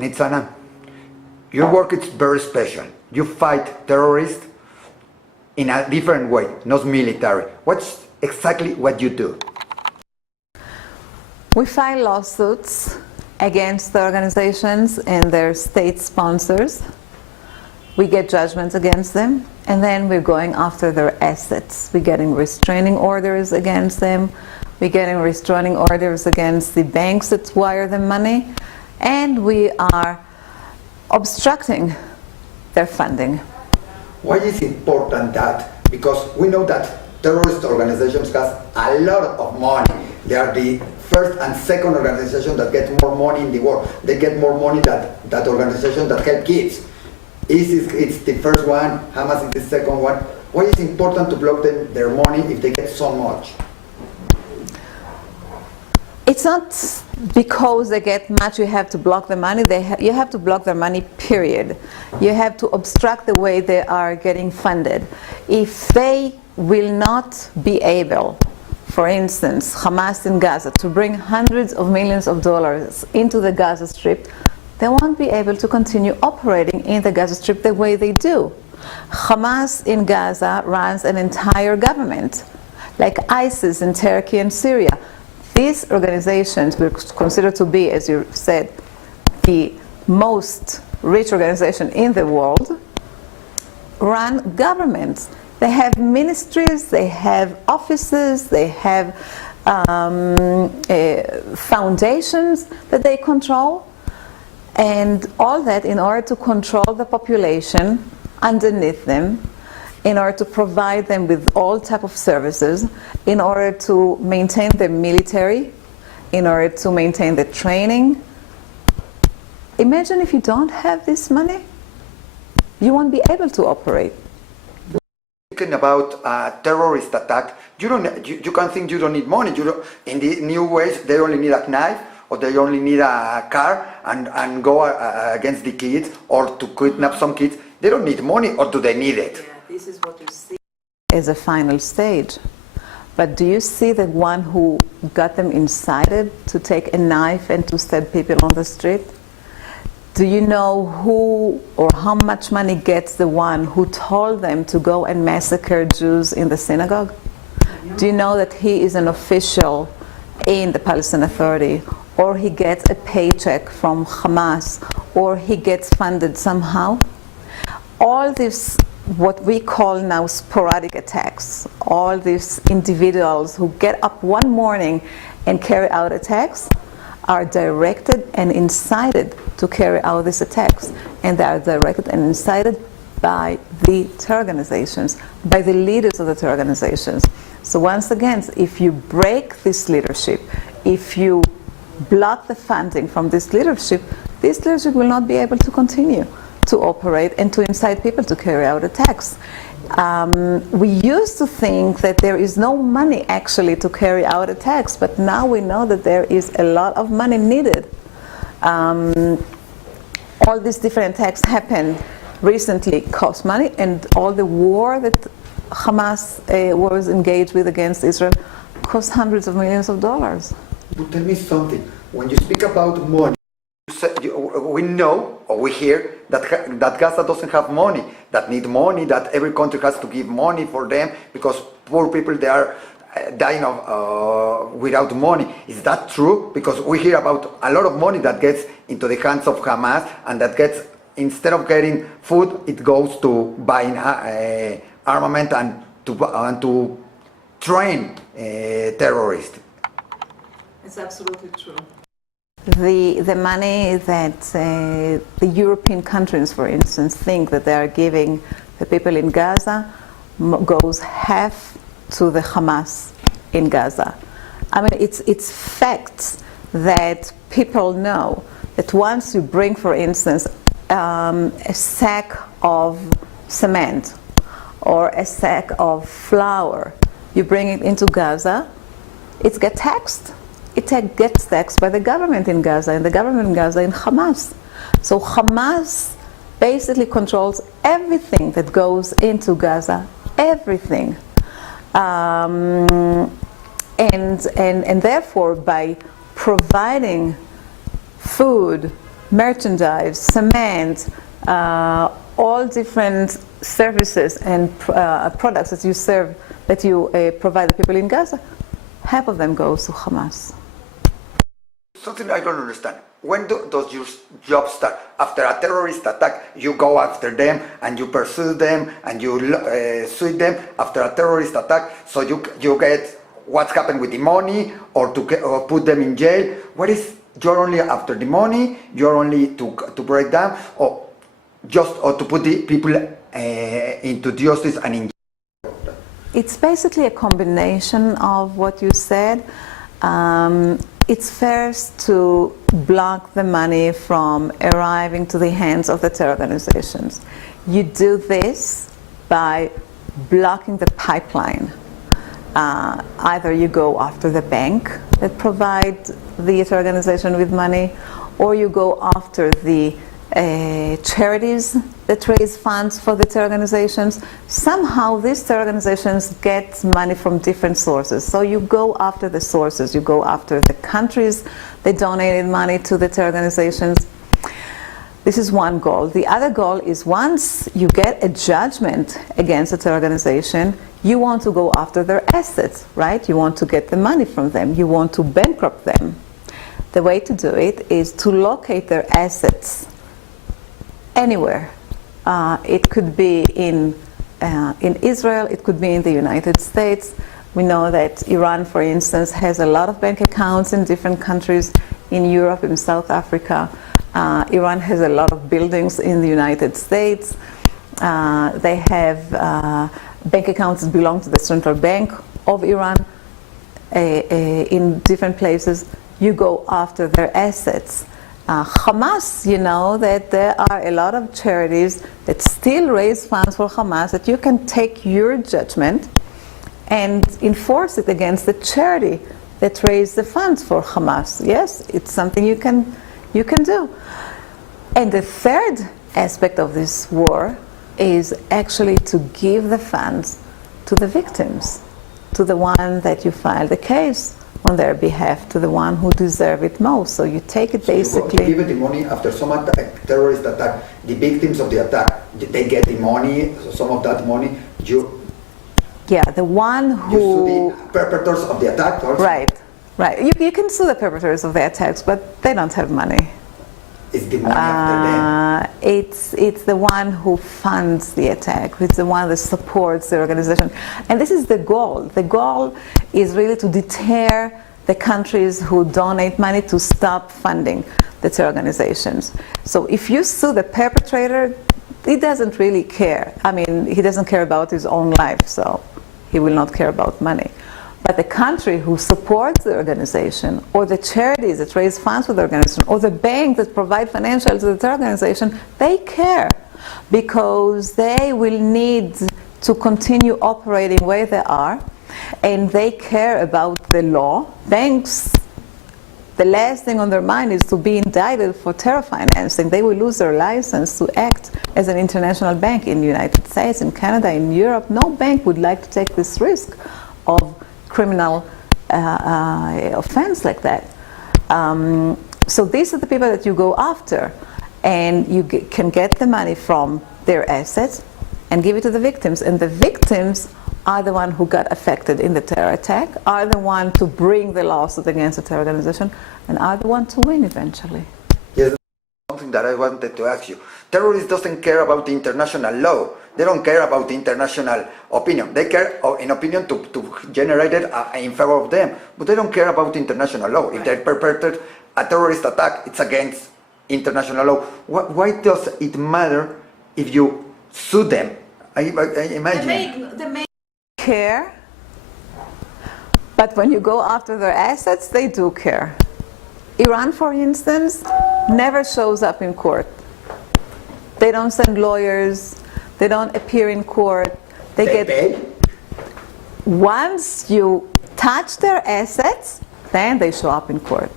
Nitsana, your work is very special. You fight terrorists in a different way, not military. What's exactly what you do? We file lawsuits against the organizations and their state sponsors. We get judgments against them, and then we're going after their assets. We're getting restraining orders against them. We're getting restraining orders against the banks that wire them money, and we are obstructing their funding. Why is it important that? Because we know that terrorist organizations have a lot of money. They are the first and second organization that get more money in the world. They get more money than that organization that help kids. ISIS is the first one, Hamas is the second one. Why is it important to block them, their money if they get so much? It's not because they get much you have to block the money. You have to block their money, period. You have to obstruct the way they are getting funded. If they will not be able, for instance, Hamas in Gaza, to bring hundreds of millions of dollars into the Gaza Strip, they won't be able to continue operating in the Gaza Strip the way they do. Hamas in Gaza runs an entire government, like ISIS in Turkey and Syria. These organizations were considered to be, as you said, the most rich organization in the world, run governments. They have ministries, they have offices, they have foundations that they control, and all that in order to control the population underneath them, in order to provide them with all type of services, in order to maintain the military, in order to maintain the training. Imagine if you don't have this money, you won't be able to operate. Thinking about a terrorist attack, you can think you don't need money. In the new ways, they only need a knife, or they only need a car and go against the kids, or to kidnap some kids. They don't need money, or do they need it? Yeah, this is what you see as a final stage. But do you see the one who got them incited to take a knife and to stab people on the street? Do you know who or how much money gets the one who told them to go and massacre Jews in the synagogue? Do you know that he is an official in the Palestinian Authority, or he gets a paycheck from Hamas, or he gets funded somehow? All this, what we call now sporadic attacks, all these individuals who get up one morning and carry out attacks, are directed and incited to carry out these attacks. And they are directed and incited by the terror organizations, by the leaders of the terror organizations. So once again, if you break this leadership, if you block the funding from this leadership will not be able to continue to operate and to incite people to carry out attacks. We used to think that there is no money actually to carry out attacks, but now we know that there is a lot of money needed. All these different attacks happened recently, cost money, and all the war that Hamas was engaged with against Israel cost hundreds of millions of dollars. But tell me something, when you speak about money, we know, or we hear, that Gaza doesn't have money, that need money, that every country has to give money for them, because poor people, they are dying of, without money. Is that true? Because we hear about a lot of money that gets into the hands of Hamas, and that gets, instead of getting food, it goes to buying armament and to train terrorists. It's absolutely true. The money that the European countries, for instance, think that they are giving the people in Gaza goes half to the Hamas in Gaza. I mean, it's facts that people know that once you bring, for instance, a sack of cement or a sack of flour, you bring it into Gaza, it gets taxed. It gets taxed by the government in Gaza, and the government in Gaza in Hamas. So Hamas basically controls everything that goes into Gaza, everything. And therefore, by providing food merchandise, cement, all different services and products that you serve, that you provide the people in Gaza, half of them goes to Hamas. Something I don't understand. When does your job start? After a terrorist attack, you go after them and you pursue them and you sue them after a terrorist attack, so you get what's happened with the money, or or put them in jail. What is, you're only after the money, you're only to break down, or to put the people into justice and in jail? It's basically a combination of what you said. It's first to block the money from arriving to the hands of the terror organizations. You do this by blocking the pipeline. Either you go after the bank that provides the terror organization with money, or you go after the charities that raise funds for the terror organizations. Somehow these terror organizations get money from different sources. So you go after the sources, you go after the countries that donated money to the terror organizations. This is one goal. The other goal is, once you get a judgment against a terror organization, you want to go after their assets, right? You want to get the money from them. You want to bankrupt them. The way to do it is to locate their assets anywhere. It could be in Israel, it could be in the United States. We know that Iran, for instance, has a lot of bank accounts in different countries, in Europe, in South Africa. Iran has a lot of buildings in the United States. They have bank accounts that belong to the Central Bank of Iran in different places. You go after their assets. Hamas, you know that there are a lot of charities that still raise funds for Hamas, that you can take your judgment and enforce it against the charity that raised the funds for Hamas. Yes, it's something you can do. And the third aspect of this war is actually to give the funds to the victims, to the one that you filed the case on their behalf, to the one who deserve it most. So you take it basically. You give the money after some terrorist attack. The victims of the attack, they get the money. Some of that money, yeah, the one who. You sue the perpetrators of the attack. Also. Right. You can sue the perpetrators of the attacks, but they don't have money. It's the money after them. It's the one who funds the attack. It's the one that supports the organization. And this is the goal. The goal is really to deter the countries who donate money to stop funding the terror organizations. So if you sue the perpetrator, he doesn't really care. I mean, he doesn't care about his own life, so he will not care about money. But the country who supports the organization, or the charities that raise funds for the organization, or the bank that provide financial to the terror organization, they care, because they will need to continue operating where they are, and they care about the law. Banks, the last thing on their mind is to be indicted for terror financing. They will lose their license to act as an international bank in the United States, in Canada, in Europe. No bank would like to take this risk of criminal offense like that. So these are the people that you go after, and you can get the money from their assets and give it to the victims. And the victims are the one who got affected in the terror attack, are the one to bring the lawsuit against the terror organization, and are the one to win eventually. Yes, something that I wanted to ask you. Terrorists doesn't care about the international law. They don't care about the international opinion. They care in opinion to generate it in favor of them, but they don't care about international law. If they perpetrate a terrorist attack, it's against international law. Why does it matter if you sue them? I imagine. They care, but when you go after their assets, they do care. Iran, for instance, never shows up in court. They don't send lawyers. They don't appear in court. They get pay? Once you touch their assets, then they show up in court.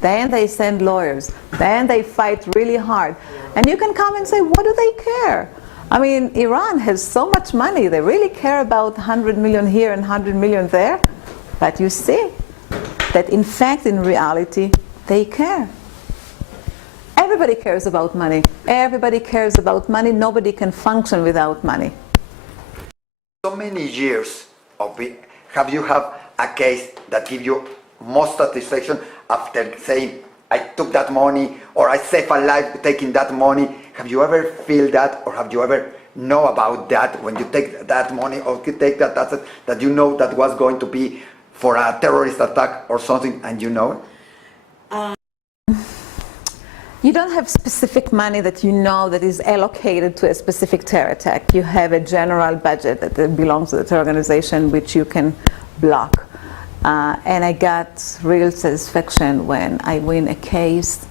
Then they send lawyers. Then they fight really hard. And you can come and say, what do they care? I mean, Iran has so much money. They really care about 100 million here and 100 million there. But you see that in fact, in reality, they care. Everybody cares about money. Everybody cares about money. Nobody can function without money. So many years of it, have you have a case that give you most satisfaction after saying, I took that money, or I saved a life taking that money? Have you ever feel that, or have you ever know about that when you take that money, or you take that asset that you know that was going to be for a terrorist attack or something, and you know it? You don't have specific money that you know that is allocated to a specific terror attack. You have a general budget that belongs to the terror organization which you can block. And I got real satisfaction when I win a case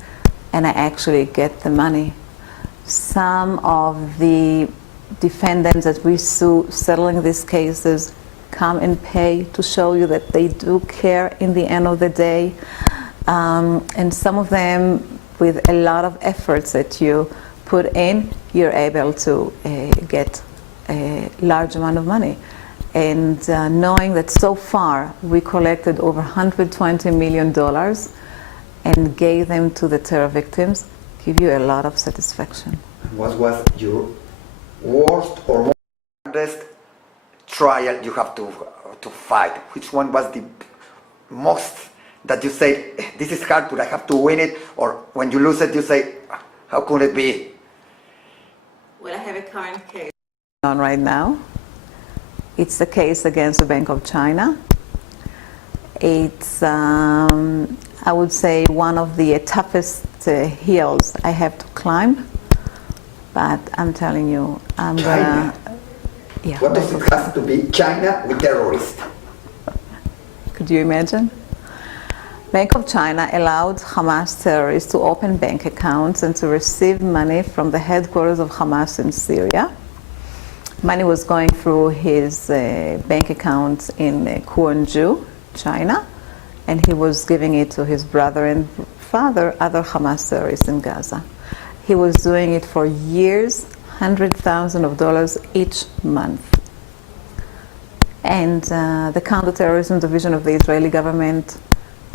and I actually get the money. Some of the defendants that we sue settling these cases come and pay to show you that they do care in the end of the day. And some of them, with a lot of efforts that you put in, you're able to get a large amount of money. And knowing that so far we collected over $120 million and gave them to the terror victims, give you a lot of satisfaction. What was your worst or hardest trial you have to fight? Which one was the most that you say, this is hard, but I have to win it? Or when you lose it, you say, how could it be? Well, I have a current case on right now. It's the case against the Bank of China. It's, I would say, one of the toughest hills I have to climb. But I'm telling you, I'm China? gonna... Yeah. What does it have to be? China with terrorists? Could you imagine? Bank of China allowed Hamas terrorists to open bank accounts and to receive money from the headquarters of Hamas in Syria. Money was going through his bank account in Guangzhou, China, and he was giving it to his brother and father, other Hamas terrorists in Gaza. He was doing it for years, $100,000 each month. And the counterterrorism division of the Israeli government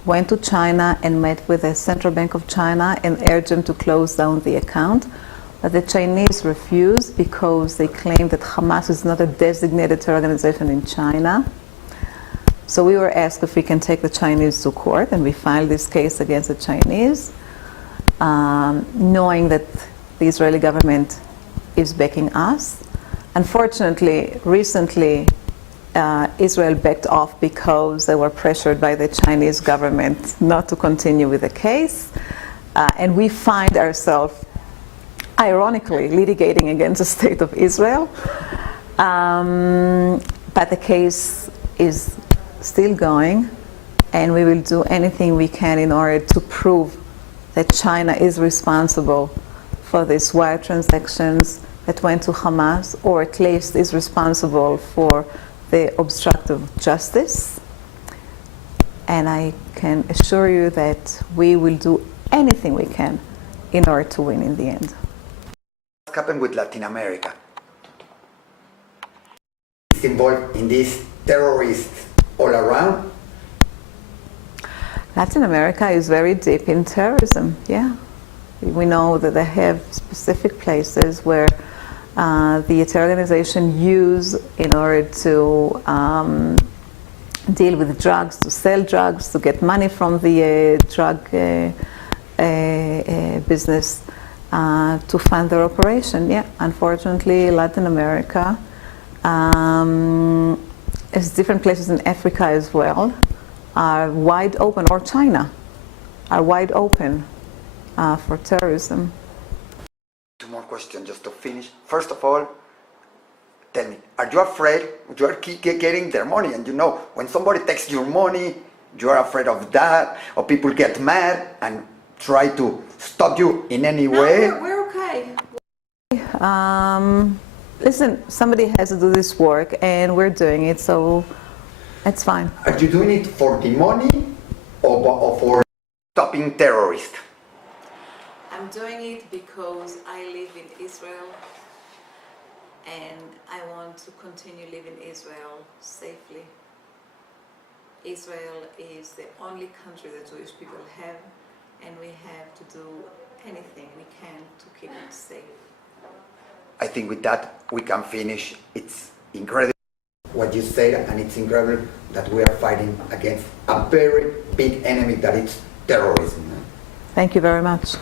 went to China and met with the Central Bank of China and urged them to close down the account. But the Chinese refused because they claimed that Hamas is not a designated terror organization in China. So we were asked if we can take the Chinese to court, and we filed this case against the Chinese, knowing that the Israeli government is backing us. Unfortunately, recently, Israel backed off because they were pressured by the Chinese government not to continue with the case. And we find ourselves, ironically, litigating against the state of Israel. But the case is still going, and we will do anything we can in order to prove that China is responsible for these wire transactions that went to Hamas, or at least is responsible for the obstructive justice. And I can assure you that we will do anything we can in order to win in the end. What happened with Latin America? Is involved in these terrorists all around? Latin America is very deep in terrorism, yeah. We know that they have specific places where the terror organization use in order to deal with drugs, to sell drugs, to get money from the drug business, to fund their operation. Yeah, unfortunately, Latin America, as different places in Africa as well, are wide open, or China, are wide open for terrorism. Two more questions just to finish. First of all, tell me, are you afraid? You are getting their money, and you know, when somebody takes your money, you are afraid of that, or people get mad and try to stop you in any way? No, we're okay. Listen, somebody has to do this work, and we're doing it, so it's fine. Are you doing it for the money or for stopping terrorists? I'm doing it because I live in Israel, and I want to continue living in Israel safely. Israel is the only country that Jewish people have, and we have to do anything we can to keep it safe. I think with that we can finish. It's incredible what you said, and it's incredible that we are fighting against a very big enemy that is terrorism. Thank you very much.